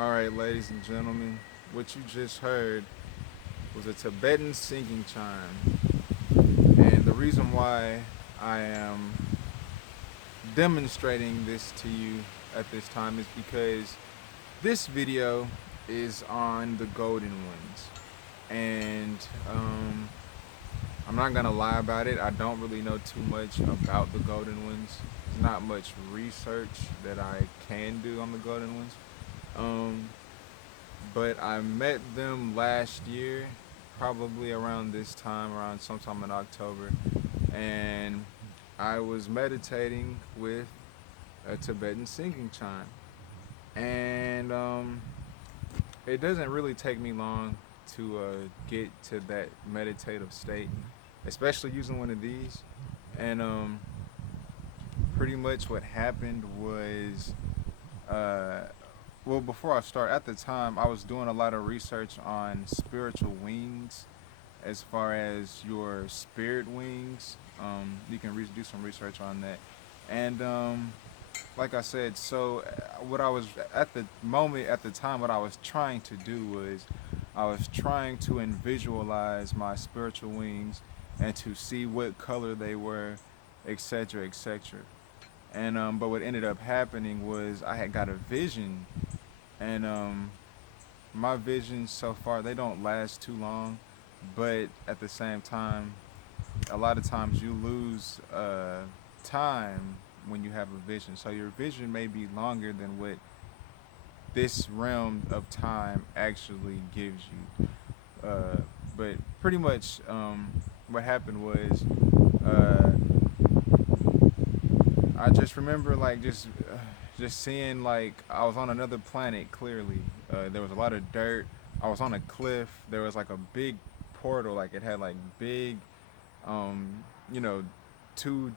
All right, ladies and gentlemen, what you just heard was a Tibetan singing chime. And the reason why I am demonstrating this to you at this time is because this video is on the golden ones. And I'm not gonna lie about it, I don't really know too much about the golden ones. There's not much research that I can do on the golden ones. Um, but I met them last year, probably around this time, around sometime in October, and I was meditating with a Tibetan singing chime, and it doesn't really take me long to get to that meditative state, especially using one of these, and pretty much what happened was uh, well, before I start, at the time, I was doing a lot of research on spiritual wings, as far as your spirit wings. You can do some research on that. And like I said, so what I was at the moment, at the time, what I was trying to do was I was trying to visualize my spiritual wings and to see what color they were, etc., etc. And but what ended up happening was I had got a vision, and my visions so far they don't last too long, but at the same time, a lot of times you lose time when you have a vision. So your vision may be longer than what this realm of time actually gives you. But pretty much, what happened was uh, I just remember like just seeing like I was on another planet clearly. There was a lot of dirt. I was on a cliff. There was like a big portal. Like it had like big, um, you know, two,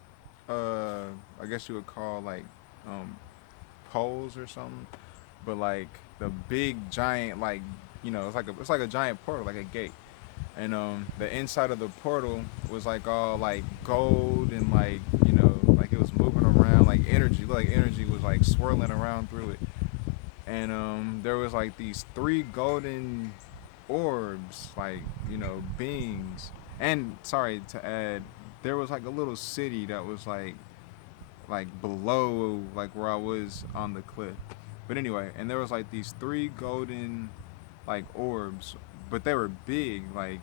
I guess you would call like um, poles or something. But like the big giant it's like a giant portal, like a gate. And the inside of the portal was like all like gold and like like it was moving around like energy, like energy was like swirling around through it. And there was like these three golden orbs, like beings. And sorry to add, there was like a little city that was like below like where I was on the cliff. But anyway, and there was like these three golden like orbs, but they were big, like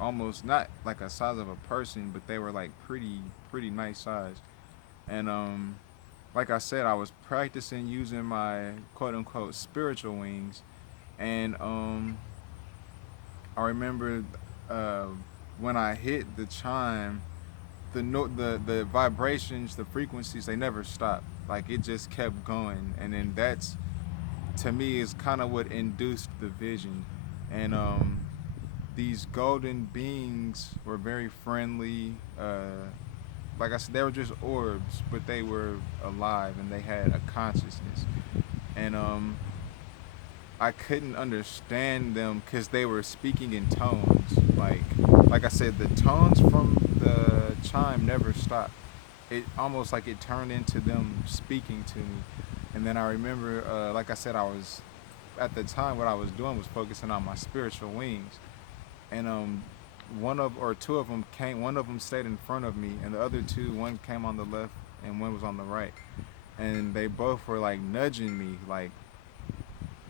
almost not like a size of a person, but they were like pretty nice size. And like I said, I was practicing using my quote unquote spiritual wings, and I remember uh, when I hit the chime, the vibrations, the frequencies, they never stopped. Like it just kept going, and then that's to me is kind of what induced the vision. And these golden beings were very friendly. Like I said, they were just orbs, but they were alive and they had a consciousness. And I couldn't understand them because they were speaking in tones. Like I said, the tones from the chime never stopped. It almost like it turned into them speaking to me. And then I remember, like I said, I was at the time what I was doing was focusing on my spiritual wings, and one of or two of them came. One of them stayed in front of me, and the other two, one came on the left and one was on the right, and they both were like nudging me, like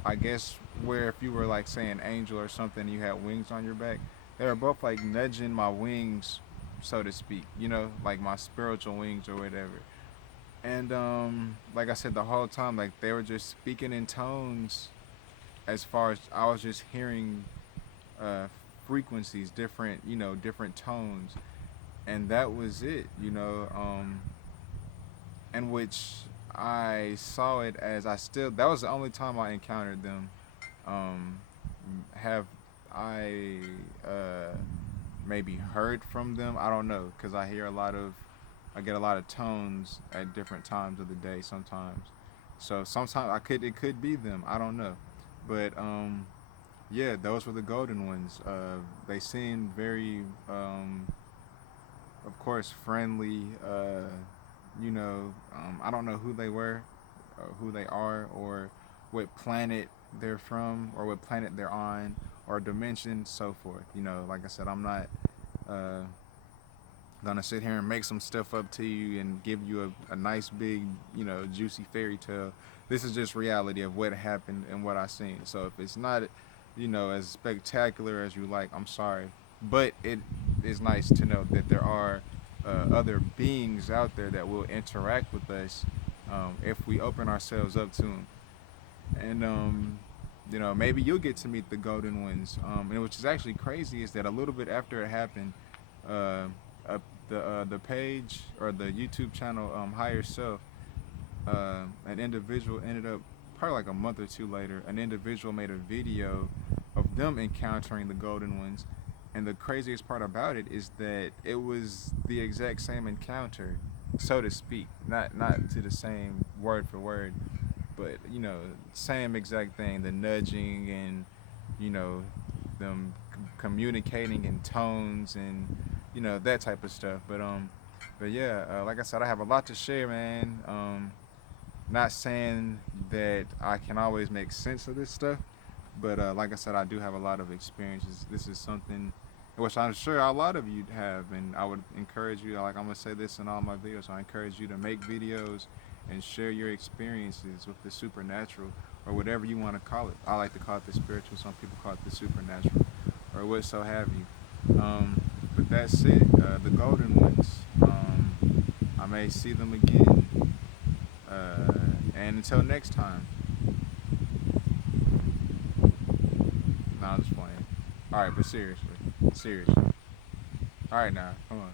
I guess where if you were like saying angel or something, you had wings on your back. They were both like nudging my wings, so to speak. Like my spiritual wings or whatever. And like I said, the whole time, like they were just speaking in tones. As far as I was just hearing uh, frequencies, different tones, and that was it. In which I saw it as I still. That was the only time I encountered them. Um, have I maybe heard from them? I don't know, because I get a lot of tones at different times of the day sometimes. So sometimes it could be them. I don't know, but yeah, those were the golden ones. They seemed very, of course, friendly. I don't know who they were, or who they are, or what planet. they're from or what planet they're on or dimension, so forth. You know, like I said, I'm not uh, gonna sit here and make some stuff up to you and give you a nice big, you know, juicy fairy tale. This is just reality of what happened and what I seen. So if it's not, you know, as spectacular as you like, I'm sorry, but it is nice to know that there are other beings out there that will interact with us if we open ourselves up to them. And you know, maybe you'll get to meet the golden ones. And which is actually crazy is that a little bit after it happened, uh, uh, the page or the YouTube channel Higher Self, an individual ended up probably like a month or two later. An individual made a video of them encountering the golden ones, and the craziest part about it is that it was the exact same encounter, so to speak. Not to the same word for word, but you know, same exact thing. The nudging and you know, them communicating in tones and you know that type of stuff. But yeah, like I said, I have a lot to share, man. Not saying that I can always make sense of this stuff, but like I said, I do have a lot of experiences. This is something which I'm sure a lot of you have, and I would encourage you. Like I'm gonna say this in all my videos. I encourage you to make videos and share your experiences with the supernatural or whatever you want to call it. I like to call it the spiritual. Some people call it the supernatural, or what so have you. But that's it. The golden ones. I may see them again. And until next time. No, I'm just playing. Alright, but seriously. Seriously. Alright now, come on.